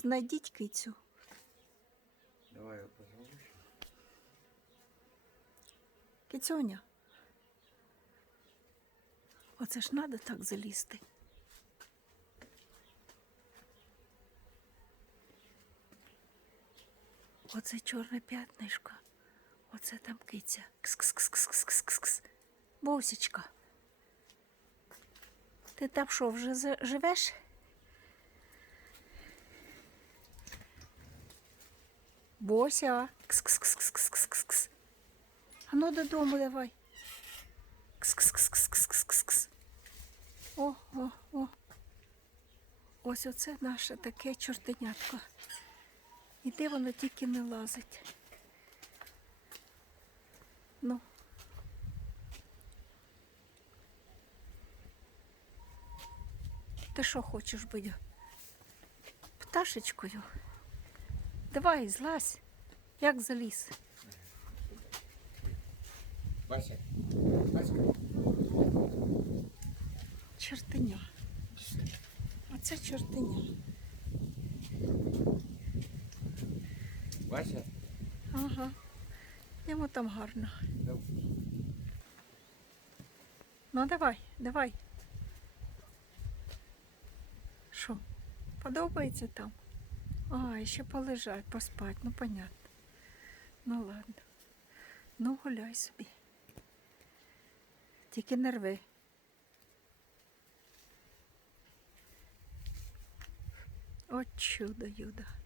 Знайдіть кицю. Давай я позову. Кицюня. Оце ж треба так залізти. Оце чорне п'ятнишко. Оце там киця. Кс-кс-кс-кс-кс-кс. Босічка. Ти там що, вже живеш? Бося. Кс-кс-кс-кс-кс-кс. А ну додому давай. Кс-кс-кс-кс-кс-кс. О, о, о. Ось оце наше таке чортенятко. І де воно тільки не лазить. Ну. Ти що хочеш бути? Пташечкою? Давай, злазь. Як заліз? Вася. Васька. Чортеня. Оце чортеня. Вася. Ага. Йому там гарно. Ну давай, давай. Що, подобається там? А, ще полежать, поспать, ну понятно. Ну ладно. Ну гуляй собі. Тільки не рви. От чудо, Юда.